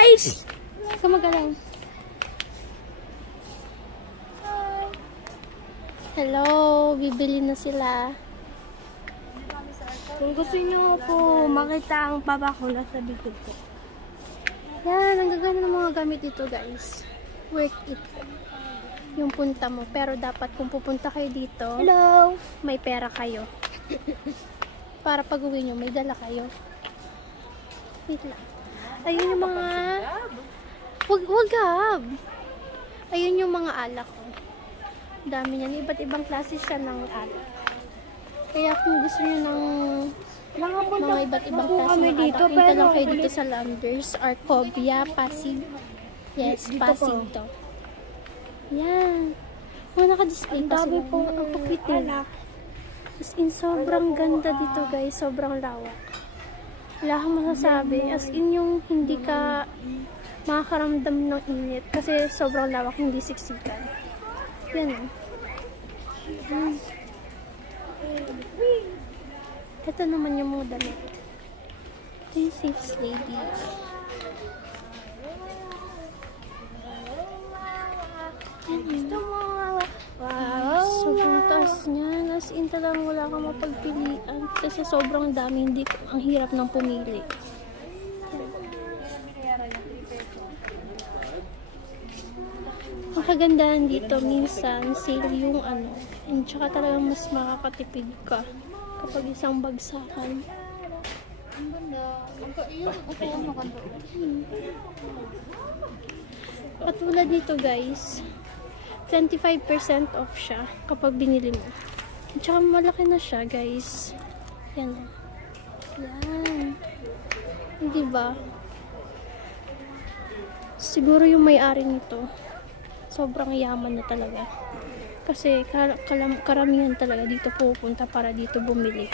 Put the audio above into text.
guys! Kumagalang. Hello, bibili na sila. Kung gusto niyo po makita ang papa ko, nasa bigod ko. Yan, ang gaganda ng mga gamit dito guys. Worth it. Yung punta mo. Pero dapat kung pupunta kayo dito, Hello! may pera kayo. Para pag uwi nyo, may dala kayo. Wait lang. Ayun yung mga... Wagab! Ayun yung mga alak ko. Dami niyan. Iba't ibang klase siya ng alak. Kaya kung gusto nyo ng mga iba't ibang klase ng alak, punta lang kayo dito sa Landers, Arcovia, Pasig. Yes, Pasig to. Yan. Mga naka-display pa sila. Ang pakitin. As in, sobrang ganda dito guys. Sobrang lawak. Wala kang masasabi. As in, yung hindi ka makakaramdam ng init. Kasi sobrang lawak, hindi siksikan. Yan. Yan. Ito naman yung mga damit. Ito yung sales lady. Sobrang taas niyan. As in talagang wala kang mapagpilian. Kasi sobrang dami. Hindi, ang hirap ng pumili. Ang kagandahan dito, minsan, sale yung ano. And tsaka talagang mas makakatipid ka kapag isang bagsakan. Ang ganda. Ang maganda. Katulad nito guys, 25% off siya kapag binili mo. At saka malaki na siya guys. Yan. Yan. Diba? Siguro yung may-ari nito, sobrang yaman na talaga. Kasi karamihan talaga dito pupunta para dito bumili.